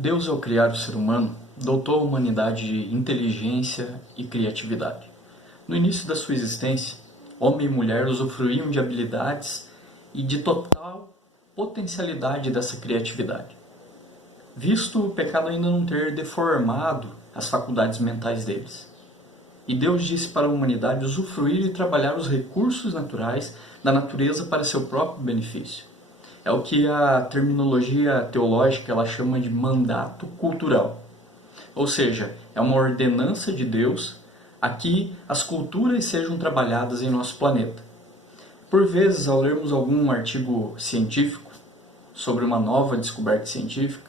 Deus, ao criar o ser humano, dotou a humanidade de inteligência e criatividade. No início da sua existência, homem e mulher usufruíam de habilidades e de total potencialidade dessa criatividade, visto o pecado ainda não ter deformado as faculdades mentais deles. E Deus disse para a humanidade usufruir e trabalhar os recursos naturais da natureza para seu próprio benefício. É o que a terminologia teológica ela chama de mandato cultural. Ou seja, é uma ordenança de Deus a que as culturas sejam trabalhadas em nosso planeta. Por vezes, ao lermos algum artigo científico sobre uma nova descoberta científica,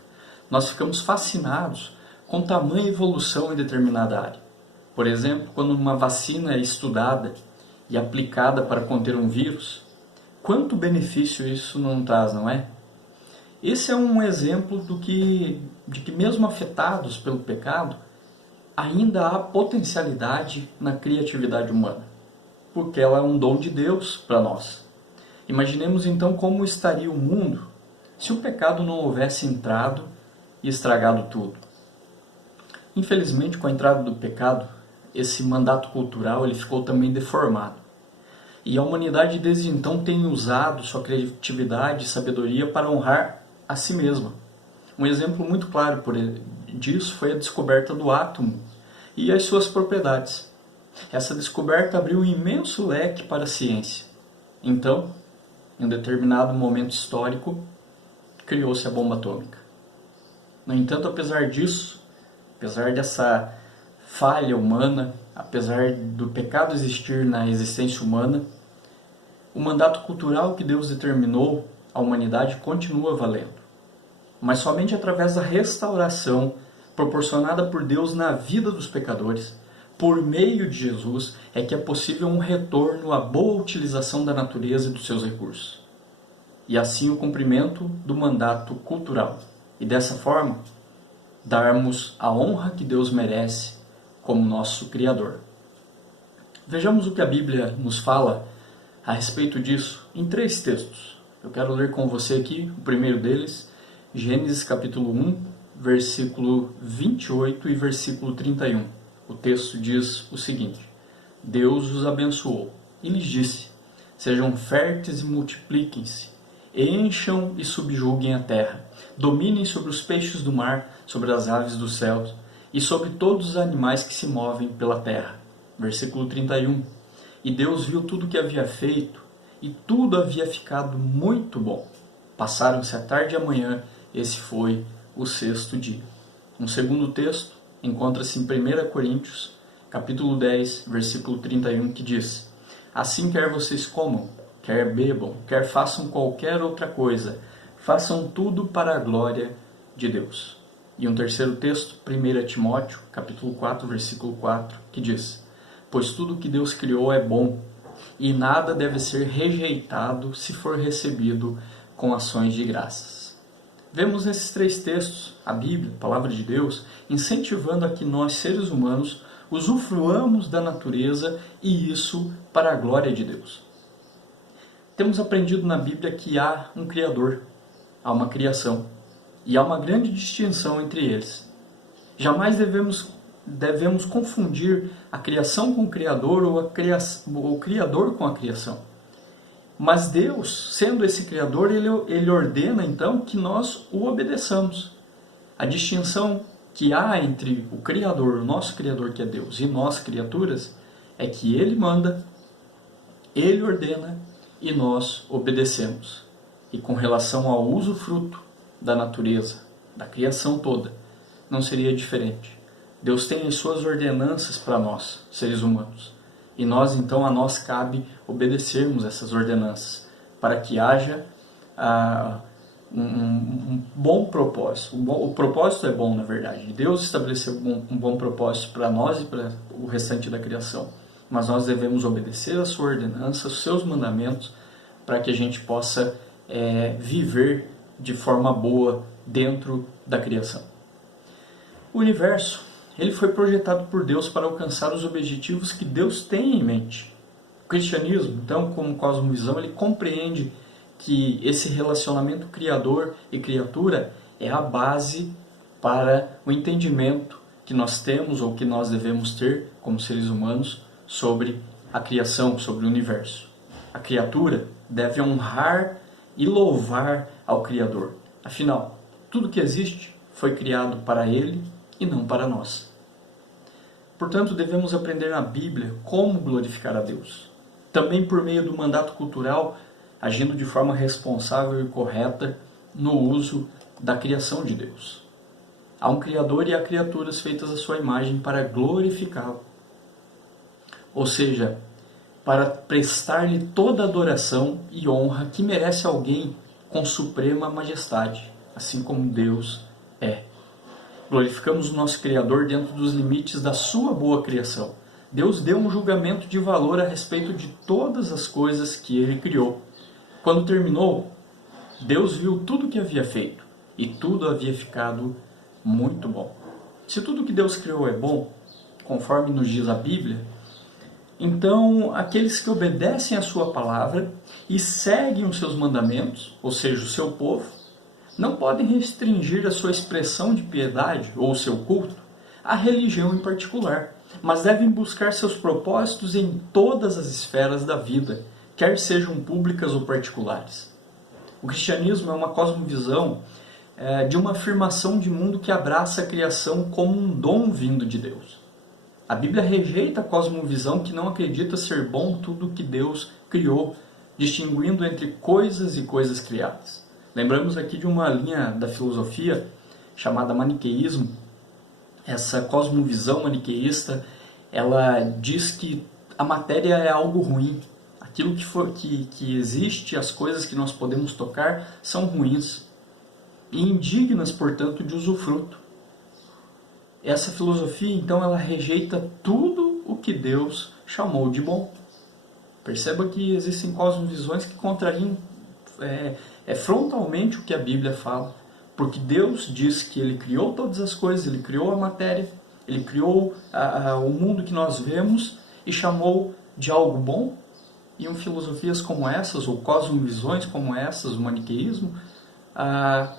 nós ficamos fascinados com tamanha evolução em determinada área. Por exemplo, quando uma vacina é estudada e aplicada para conter um vírus, quanto benefício isso não traz, não é? Esse é um exemplo de que mesmo afetados pelo pecado, ainda há potencialidade na criatividade humana, porque ela é um dom de Deus para nós. Imaginemos então como estaria o mundo se o pecado não houvesse entrado e estragado tudo. Infelizmente, com a entrada do pecado, esse mandato cultural ele ficou também deformado. E a humanidade desde então tem usado sua criatividade e sabedoria para honrar a si mesma. Um exemplo muito claro disso foi a descoberta do átomo e as suas propriedades. Essa descoberta abriu um imenso leque para a ciência. Então, em um determinado momento histórico, criou-se a bomba atômica. No entanto, apesar disso, apesar dessa falha humana, apesar do pecado existir na existência humana, o mandato cultural que Deus determinou à humanidade continua valendo. Mas somente através da restauração proporcionada por Deus na vida dos pecadores, por meio de Jesus, é que é possível um retorno à boa utilização da natureza e dos seus recursos. E assim o cumprimento do mandato cultural. E dessa forma, darmos a honra que Deus merece como nosso Criador. Vejamos o que a Bíblia nos fala a respeito disso em 3 textos. Eu quero ler com você aqui o primeiro deles, Gênesis capítulo 1, versículo 28 e versículo 31. O texto diz o seguinte: Deus os abençoou e lhes disse: sejam férteis e multipliquem-se, encham e subjuguem a terra, dominem sobre os peixes do mar, sobre as aves dos céus e sobre todos os animais que se movem pela terra. Versículo 31. E Deus viu tudo o que havia feito, e tudo havia ficado muito bom. Passaram-se a tarde e a manhã, esse foi o 6º dia. Um segundo texto encontra-se em 1 Coríntios, capítulo 10, versículo 31, que diz: assim quer vocês comam, quer bebam, quer façam qualquer outra coisa, façam tudo para a glória de Deus. E um terceiro texto, 1 Timóteo, capítulo 4, versículo 4, que diz: pois tudo que Deus criou é bom, e nada deve ser rejeitado se for recebido com ações de graças. Vemos nesses 3 textos a Bíblia, a Palavra de Deus, incentivando a que nós, seres humanos, usufruamos da natureza e isso para a glória de Deus. Temos aprendido na Bíblia que há um Criador, há uma criação, e há uma grande distinção entre eles. Jamais devemos confundir a criação com o Criador ou o Criador com a criação. Mas Deus, sendo esse Criador, ele ordena então que nós o obedeçamos. A distinção que há entre o Criador, o nosso Criador que é Deus, e nós, criaturas, é que Ele manda, Ele ordena e nós obedecemos. E com relação ao usufruto da natureza, da criação toda, não seria diferente. Deus tem as suas ordenanças para nós, seres humanos. E nós, então, a nós cabe obedecermos essas ordenanças, para que haja um bom propósito. O propósito é bom, na verdade. Deus estabeleceu um bom propósito para nós e para o restante da criação. Mas nós devemos obedecer a sua ordenança, os seus mandamentos, para que a gente possa viver de forma boa dentro da criação. O universo, ele foi projetado por Deus para alcançar os objetivos que Deus tem em mente. O cristianismo, então, como cosmovisão, ele compreende que esse relacionamento criador e criatura é a base para o entendimento que nós temos ou que nós devemos ter como seres humanos sobre a criação, sobre o universo. A criatura deve honrar e louvar ao Criador. Afinal, tudo que existe foi criado para Ele e não para nós. Portanto, devemos aprender na Bíblia como glorificar a Deus. Também por meio do mandato cultural, agindo de forma responsável e correta no uso da criação de Deus. Há um Criador e há criaturas feitas à sua imagem para glorificá-lo. Ou seja, para prestar-lhe toda a adoração e honra que merece alguém com suprema majestade, assim como Deus é. Glorificamos o nosso Criador dentro dos limites da sua boa criação. Deus deu um julgamento de valor a respeito de todas as coisas que Ele criou. Quando terminou, Deus viu tudo o que havia feito e tudo havia ficado muito bom. Se tudo que Deus criou é bom, conforme nos diz a Bíblia, então aqueles que obedecem à sua palavra e seguem os seus mandamentos, ou seja, o seu povo, não podem restringir a sua expressão de piedade ou o seu culto à religião em particular, mas devem buscar seus propósitos em todas as esferas da vida, quer sejam públicas ou particulares. O cristianismo é uma cosmovisão de uma afirmação de mundo que abraça a criação como um dom vindo de Deus. A Bíblia rejeita a cosmovisão que não acredita ser bom tudo que Deus criou, distinguindo entre coisas e coisas criadas. Lembramos aqui de uma linha da filosofia chamada maniqueísmo. Essa cosmovisão maniqueísta, ela diz que a matéria é algo ruim. Aquilo que existe, as coisas que nós podemos tocar, são ruins e indignas, portanto, de usufruto. Essa filosofia, então, ela rejeita tudo o que Deus chamou de bom. Perceba que existem cosmovisões que contrariam frontalmente o que a Bíblia fala, porque Deus diz que Ele criou todas as coisas, Ele criou a matéria, Ele criou o mundo que nós vemos e chamou de algo bom. E filosofias como essas, ou cosmovisões como essas, o maniqueísmo,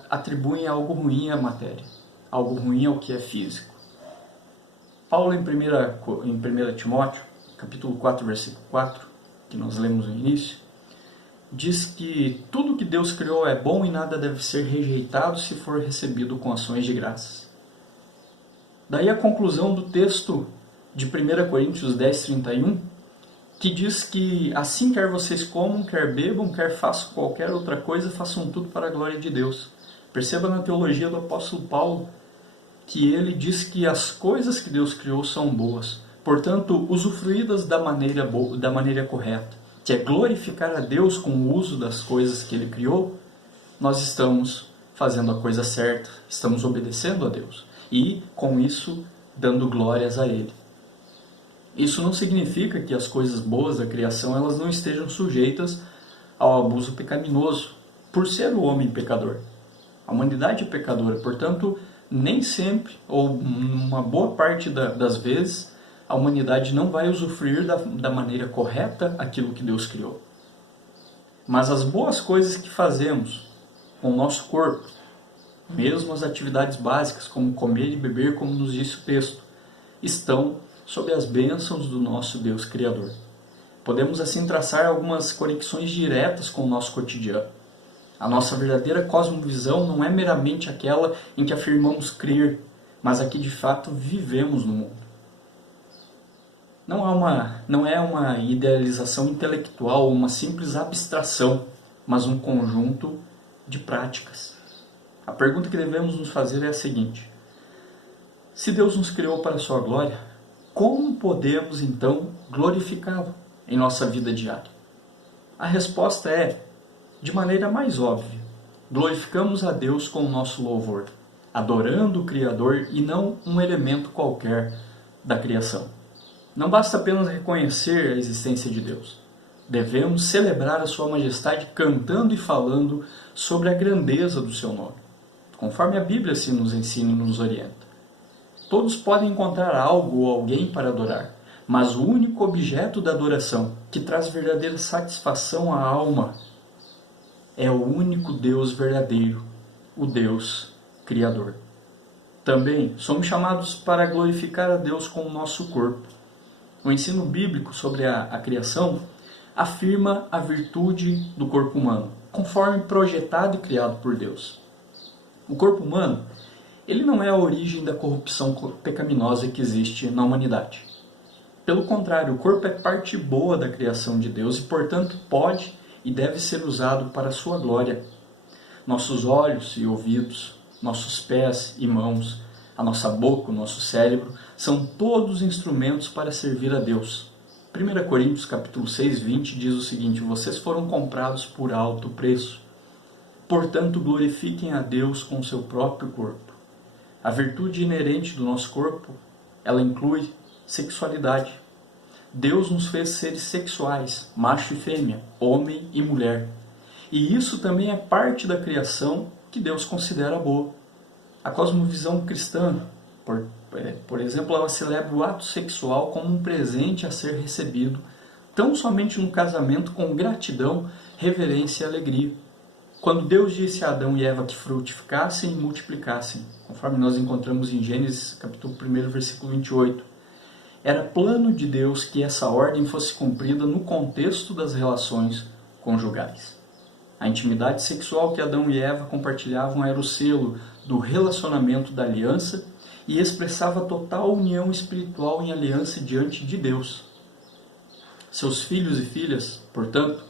atribuem algo ruim à matéria, algo ruim ao que é físico. Paulo, em 1 Timóteo, capítulo 4, versículo 4, que nós lemos no início, diz que tudo que Deus criou é bom e nada deve ser rejeitado se for recebido com ações de graças. Daí a conclusão do texto de 1 Coríntios 10, 31, que diz que assim quer vocês comam, quer bebam, quer façam qualquer outra coisa, façam tudo para a glória de Deus. Perceba na teologia do apóstolo Paulo que ele diz que as coisas que Deus criou são boas, portanto, usufruídas da maneira correta, que é glorificar a Deus com o uso das coisas que Ele criou. Nós estamos fazendo a coisa certa, estamos obedecendo a Deus e, com isso, dando glórias a Ele. Isso não significa que as coisas boas da criação elas não estejam sujeitas ao abuso pecaminoso, por ser o homem pecador. A humanidade é pecadora, portanto, nem sempre, ou uma boa parte das vezes, a humanidade não vai usufruir da maneira correta aquilo que Deus criou. Mas as boas coisas que fazemos com o nosso corpo, mesmo as atividades básicas, como comer e beber, como nos disse o texto, estão sob as bênçãos do nosso Deus Criador. Podemos assim traçar algumas conexões diretas com o nosso cotidiano. A nossa verdadeira cosmovisão não é meramente aquela em que afirmamos crer, mas a que de fato vivemos no mundo. Não é uma idealização intelectual ou uma simples abstração, mas um conjunto de práticas. A pergunta que devemos nos fazer é a seguinte: se Deus nos criou para a sua glória, como podemos então glorificá-lo em nossa vida diária? A resposta é, de maneira mais óbvia, glorificamos a Deus com o nosso louvor, adorando o Criador e não um elemento qualquer da criação. Não basta apenas reconhecer a existência de Deus. Devemos celebrar a sua majestade cantando e falando sobre a grandeza do seu nome, conforme a Bíblia assim nos ensina e nos orienta. Todos podem encontrar algo ou alguém para adorar, mas o único objeto da adoração que traz verdadeira satisfação à alma é o único Deus verdadeiro, o Deus Criador. Também somos chamados para glorificar a Deus com o nosso corpo. O ensino bíblico sobre a criação afirma a virtude do corpo humano, conforme projetado e criado por Deus. O corpo humano, ele não é a origem da corrupção pecaminosa que existe na humanidade. Pelo contrário, o corpo é parte boa da criação de Deus e, portanto, pode e deve ser usado para a sua glória. Nossos olhos e ouvidos, nossos pés e mãos, a nossa boca, o nosso cérebro, são todos instrumentos para servir a Deus. 1 Coríntios capítulo 6, 20 diz o seguinte: vocês foram comprados por alto preço. Portanto, glorifiquem a Deus com o seu próprio corpo. A virtude inerente do nosso corpo, ela inclui sexualidade. Deus nos fez seres sexuais, macho e fêmea, homem e mulher. E isso também é parte da criação que Deus considera boa. A cosmovisão cristã, por exemplo, ela celebra o ato sexual como um presente a ser recebido, tão somente no casamento, com gratidão, reverência e alegria. Quando Deus disse a Adão e Eva que frutificassem e multiplicassem, conforme nós encontramos em Gênesis capítulo 1, versículo 28, era plano de Deus que essa ordem fosse cumprida no contexto das relações conjugais. A intimidade sexual que Adão e Eva compartilhavam era o selo do relacionamento da aliança e expressava total união espiritual em aliança diante de Deus. Seus filhos e filhas, portanto,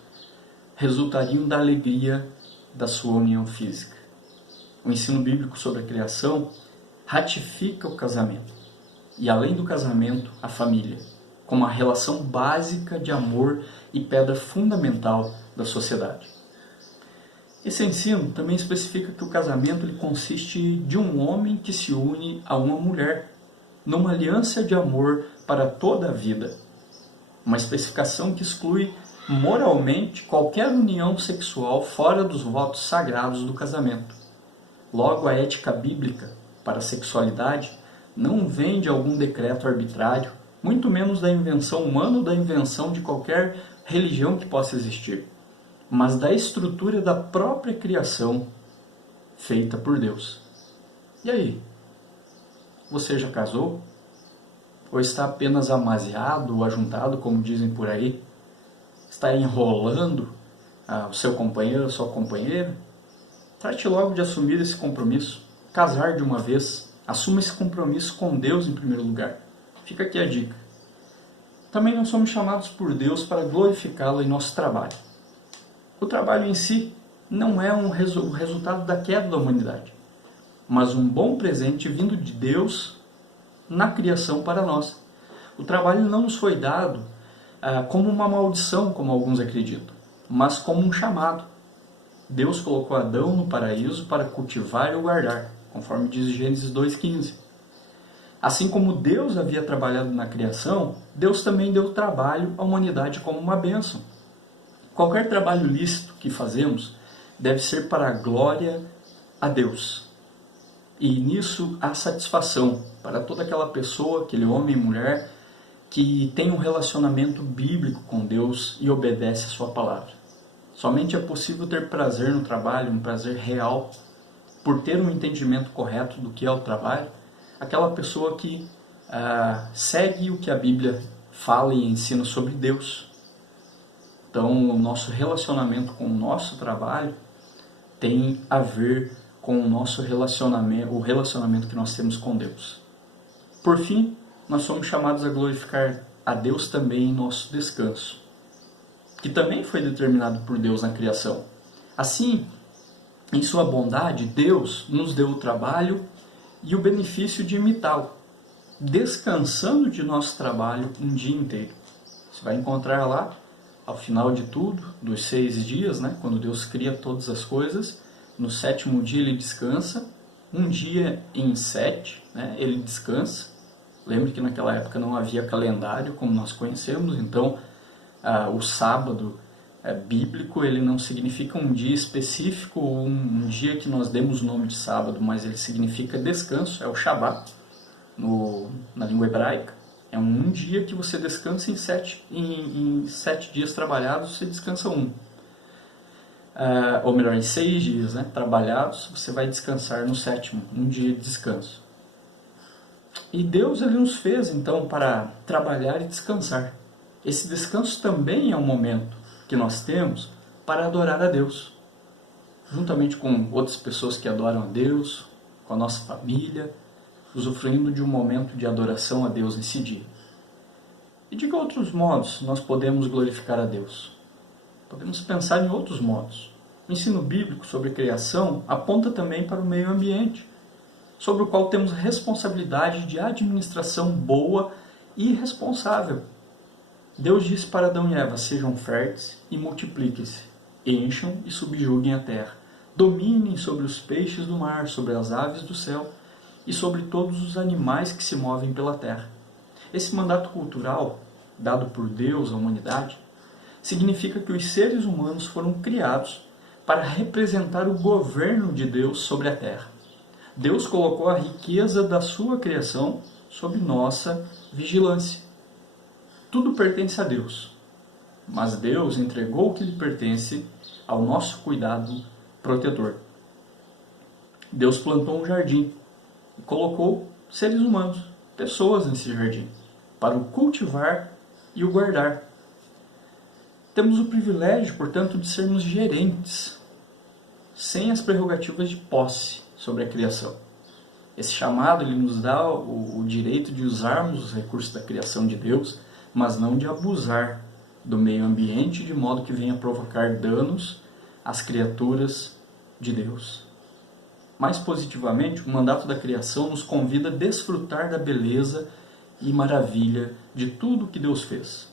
resultariam da alegria da sua união física. O ensino bíblico sobre a criação ratifica o casamento e, além do casamento, a família, como a relação básica de amor e pedra fundamental da sociedade. Esse ensino também especifica que o casamento ele consiste de um homem que se une a uma mulher, numa aliança de amor para toda a vida. Uma especificação que exclui moralmente qualquer união sexual fora dos votos sagrados do casamento. Logo, a ética bíblica para a sexualidade não vem de algum decreto arbitrário, muito menos da invenção humana ou da invenção de qualquer religião que possa existir, mas da estrutura da própria criação feita por Deus. E aí? Você já casou? Ou está apenas amaziado ou ajuntado, como dizem por aí? Está enrolando o seu companheiro, a sua companheira? Trate logo de assumir esse compromisso. Casar de uma vez. Assuma esse compromisso com Deus em primeiro lugar. Fica aqui a dica. Também nós somos chamados por Deus para glorificá-lo em nosso trabalho. O trabalho em si não é o resultado da queda da humanidade, mas um bom presente vindo de Deus na criação para nós. O trabalho não nos foi dado como uma maldição, como alguns acreditam, mas como um chamado. Deus colocou Adão no paraíso para cultivar e o guardar, conforme diz Gênesis 2,15. Assim como Deus havia trabalhado na criação, Deus também deu trabalho à humanidade como uma bênção. Qualquer trabalho lícito que fazemos deve ser para a glória a Deus. E nisso há satisfação para toda aquela pessoa, aquele homem e mulher, que tem um relacionamento bíblico com Deus e obedece a sua palavra. Somente é possível ter prazer no trabalho, um prazer real, por ter um entendimento correto do que é o trabalho, aquela pessoa que segue o que a Bíblia fala e ensina sobre Deus. Então, o nosso relacionamento com o nosso trabalho tem a ver com o nosso relacionamento, o relacionamento que nós temos com Deus. Por fim, nós somos chamados a glorificar a Deus também em nosso descanso, que também foi determinado por Deus na criação. Assim, em sua bondade, Deus nos deu o trabalho e o benefício de imitá-lo, descansando de nosso trabalho um dia inteiro. Você vai encontrar lá, ao final de tudo, dos 6 dias, quando Deus cria todas as coisas, no 7º dia ele descansa, um dia em 7, ele descansa. Lembre que naquela época não havia calendário como nós conhecemos, então o sábado bíblico ele não significa um dia específico, um dia que nós demos o nome de sábado, mas ele significa descanso, é o Shabat na língua hebraica. É um dia que você descansa em 7 dias trabalhados, você descansa um. Ou melhor, em 6 dias trabalhados, você vai descansar no 7º, um dia de descanso. E Deus ele nos fez então para trabalhar e descansar. Esse descanso também é um momento que nós temos para adorar a Deus, juntamente com outras pessoas que adoram a Deus, com a nossa família, usufruindo de um momento de adoração a Deus nesse dia. E de que outros modos nós podemos glorificar a Deus? Podemos pensar em outros modos. O ensino bíblico sobre a criação aponta também para o meio ambiente, sobre o qual temos responsabilidade de administração boa e responsável. Deus disse para Adão e Eva: sejam férteis e multipliquem-se, encham e subjuguem a terra, dominem sobre os peixes do mar, sobre as aves do céu e sobre todos os animais que se movem pela terra. Esse mandato cultural, dado por Deus à humanidade, significa que os seres humanos foram criados para representar o governo de Deus sobre a terra. Deus colocou a riqueza da sua criação sob nossa vigilância. Tudo pertence a Deus, mas Deus entregou o que lhe pertence ao nosso cuidado protetor. Deus plantou um jardim e colocou seres humanos, pessoas nesse jardim, para o cultivar e o guardar. Temos o privilégio, portanto, de sermos gerentes, sem as prerrogativas de posse sobre a criação. Esse chamado ele nos dá o direito de usarmos os recursos da criação de Deus, mas não de abusar do meio ambiente de modo que venha provocar danos às criaturas de Deus. Mais positivamente, o mandato da criação nos convida a desfrutar da beleza e maravilha de tudo que Deus fez.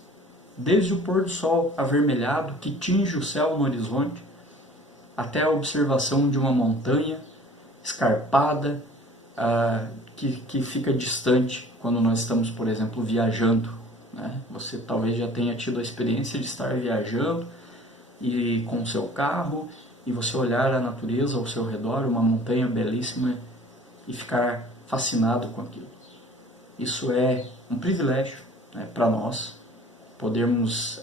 Desde o pôr do sol avermelhado que tinge o céu no horizonte, até a observação de uma montanha escarpada que fica distante quando nós estamos, por exemplo, viajando. Né? Você talvez já tenha tido a experiência de estar viajando e com o seu carro e você olhar a natureza ao seu redor, uma montanha belíssima, e ficar fascinado com aquilo. Isso é um privilégio, né, para nós podermos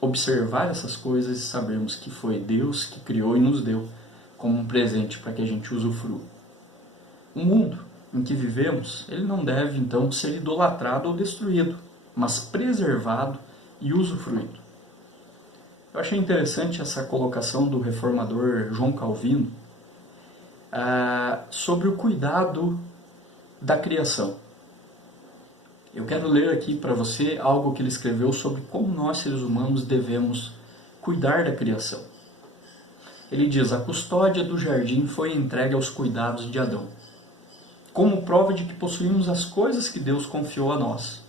observar essas coisas e sabermos que foi Deus que criou e nos deu como um presente para que a gente usufrua. O mundo em que vivemos, ele não deve então ser idolatrado ou destruído, mas preservado e usufruído. Eu achei interessante essa colocação do reformador João Calvino sobre o cuidado da criação. Eu quero ler aqui para você algo que ele escreveu sobre como nós, seres humanos, devemos cuidar da criação. Ele diz: a custódia do jardim foi entregue aos cuidados de Adão, como prova de que possuímos as coisas que Deus confiou a nós,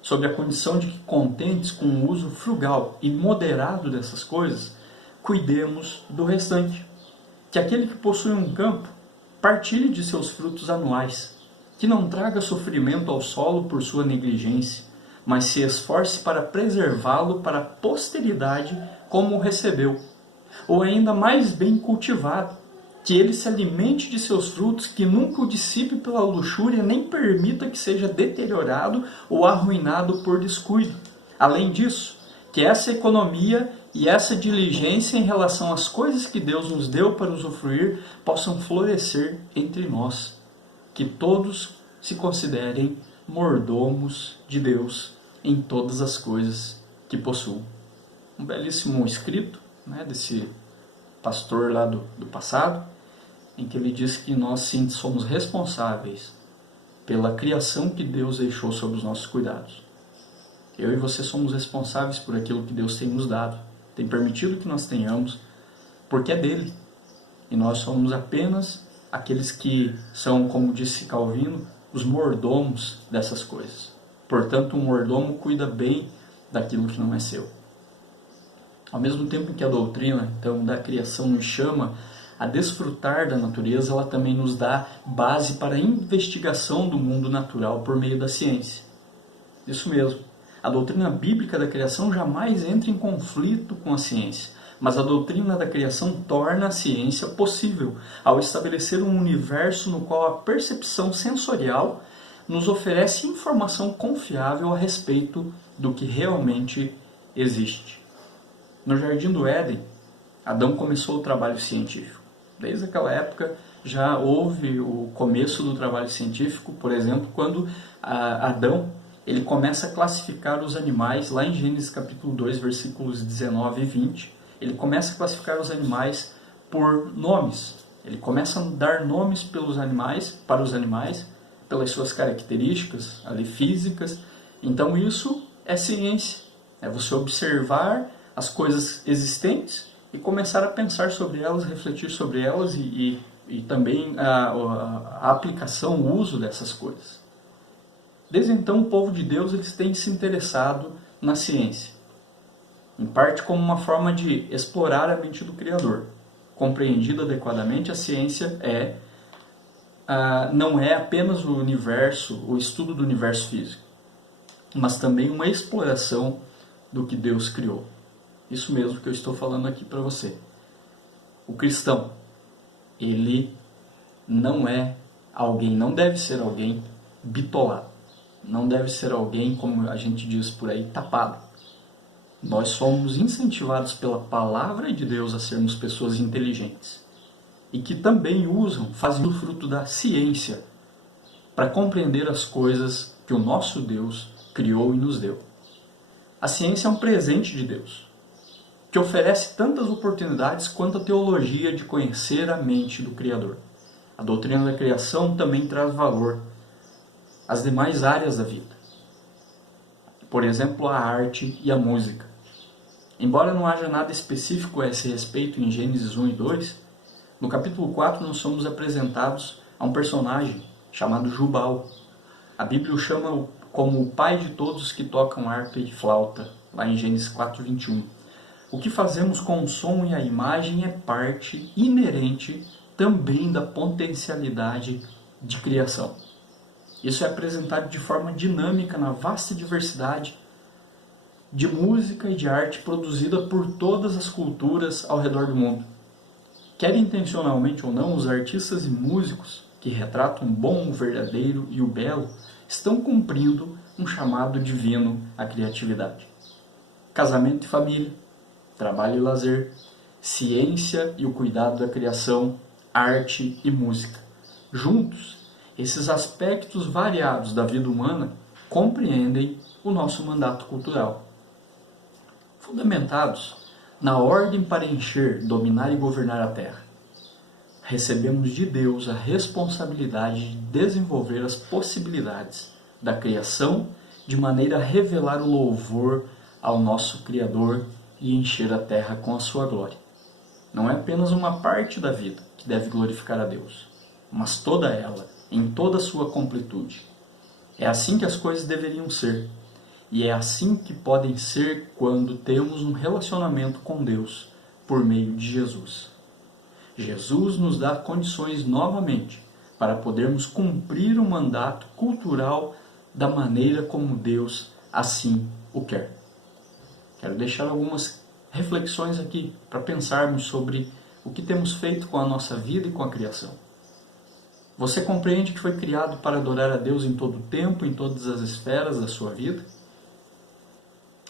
sob a condição de que, contentes com o uso frugal e moderado dessas coisas, cuidemos do restante. Que aquele que possui um campo partilhe de seus frutos anuais, que não traga sofrimento ao solo por sua negligência, mas se esforce para preservá-lo para a posteridade como o recebeu, ou ainda mais bem cultivado, que ele se alimente de seus frutos, que nunca o dissipe pela luxúria, nem permita que seja deteriorado ou arruinado por descuido. Além disso, que essa economia e essa diligência em relação às coisas que Deus nos deu para usufruir possam florescer entre nós, que todos se considerem mordomos de Deus em todas as coisas que possuem. Um belíssimo escrito, né, desse pastor lá do passado, em que ele diz que nós sim somos responsáveis pela criação que Deus deixou sob os nossos cuidados. Eu e você somos responsáveis por aquilo que Deus tem nos dado, tem permitido que nós tenhamos, porque é dele. E nós somos apenas aqueles que são, como disse Calvino, os mordomos dessas coisas. Portanto, um mordomo cuida bem daquilo que não é seu. Ao mesmo tempo que a doutrina, então, da criação nos chama a desfrutar da natureza, ela também nos dá base para a investigação do mundo natural por meio da ciência. Isso mesmo. A doutrina bíblica da criação jamais entra em conflito com a ciência, mas a doutrina da criação torna a ciência possível ao estabelecer um universo no qual a percepção sensorial nos oferece informação confiável a respeito do que realmente existe. No Jardim do Éden, Adão começou o trabalho científico. Desde aquela época já houve o começo do trabalho científico, por exemplo, quando Adão ele começa a classificar os animais, lá em Gênesis capítulo 2, versículos 19 e 20, ele começa a classificar os animais por nomes. Ele começa a dar nomes para os animais, pelas suas características ali físicas. Então isso é ciência, é você observar as coisas existentes e começar a pensar sobre elas, refletir sobre elas e também a aplicação, o uso dessas coisas. Desde então, o povo de Deus eles têm se interessado na ciência, em parte como uma forma de explorar a mente do Criador. Compreendida adequadamente, a ciência não é apenas o universo, o estudo do universo físico, mas também uma exploração do que Deus criou. Isso mesmo que eu estou falando aqui para você. O cristão, ele não deve ser alguém bitolado. Não deve ser alguém, como a gente diz por aí, tapado. Nós somos incentivados pela palavra de Deus a sermos pessoas inteligentes. E que também fazem o fruto da ciência para compreender as coisas que o nosso Deus criou e nos deu. A ciência é um presente de Deus, que oferece tantas oportunidades quanto a teologia de conhecer a mente do Criador. A doutrina da criação também traz valor às demais áreas da vida. Por exemplo, a arte e a música. Embora não haja nada específico a esse respeito em Gênesis 1 e 2, no capítulo 4 nós somos apresentados a um personagem chamado Jubal. A Bíblia o chama como o pai de todos que tocam harpa e flauta, lá em Gênesis 4:21. O que fazemos com o som e a imagem é parte inerente também da potencialidade de criação. Isso é apresentado de forma dinâmica na vasta diversidade de música e de arte produzida por todas as culturas ao redor do mundo. Quer intencionalmente ou não, os artistas e músicos que retratam o bom, o verdadeiro e o belo estão cumprindo um chamado divino à criatividade. Casamento e família, trabalho e lazer, ciência e o cuidado da criação, arte e música. Juntos, esses aspectos variados da vida humana compreendem o nosso mandato cultural. Fundamentados na ordem para encher, dominar e governar a terra, recebemos de Deus a responsabilidade de desenvolver as possibilidades da criação de maneira a revelar o louvor ao nosso Criador e encher a terra com a sua glória. Não é apenas uma parte da vida que deve glorificar a Deus, mas toda ela, em toda a sua completude. É assim que as coisas deveriam ser, e é assim que podem ser quando temos um relacionamento com Deus por meio de Jesus. Jesus nos dá condições novamente para podermos cumprir o mandato cultural da maneira como Deus assim o quer. Quero deixar algumas reflexões aqui para pensarmos sobre o que temos feito com a nossa vida e com a criação. Você compreende que foi criado para adorar a Deus em todo o tempo, em todas as esferas da sua vida?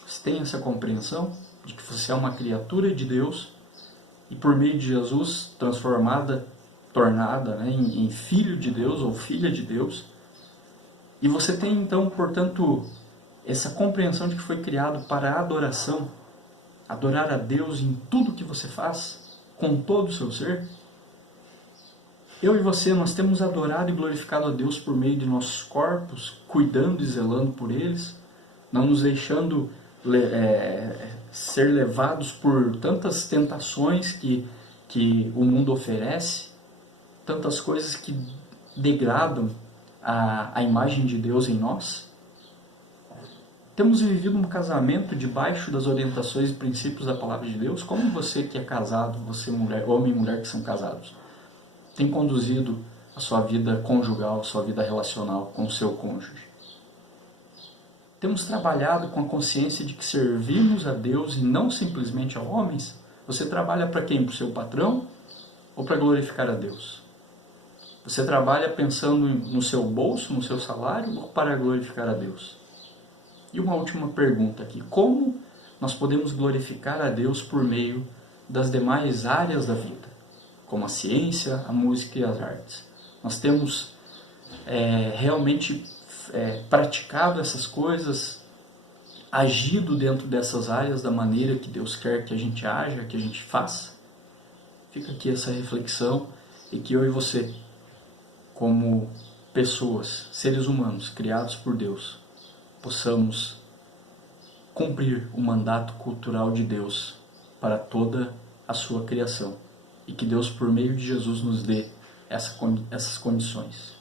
Você tem essa compreensão de que você é uma criatura de Deus e por meio de Jesus tornada em filho de Deus ou filha de Deus? E você tem então, portanto, essa compreensão de que foi criado para a adoração, adorar a Deus em tudo que você faz, com todo o seu ser? Eu e você, nós temos adorado e glorificado a Deus por meio de nossos corpos, cuidando e zelando por eles, não nos deixando ser levados por tantas tentações que o mundo oferece, tantas coisas que degradam a imagem de Deus em nós. Temos vivido um casamento debaixo das orientações e princípios da palavra de Deus? Como você que é casado, você mulher, homem e mulher que são casados, tem conduzido a sua vida conjugal, a sua vida relacional com o seu cônjuge? Temos trabalhado com a consciência de que servimos a Deus e não simplesmente a homens? Você trabalha para quem? Para o seu patrão ou para glorificar a Deus? Você trabalha pensando no seu bolso, no seu salário ou para glorificar a Deus? E uma última pergunta aqui: como nós podemos glorificar a Deus por meio das demais áreas da vida? como a ciência, a música e as artes. Nós temos realmente praticado essas coisas, agido dentro dessas áreas da maneira que Deus quer que a gente haja, que a gente faça? Fica aqui essa reflexão, e que eu e você, como pessoas, seres humanos criados por Deus, possamos cumprir o mandato cultural de Deus para toda a sua criação, e que Deus, por meio de Jesus, nos dê essas condições.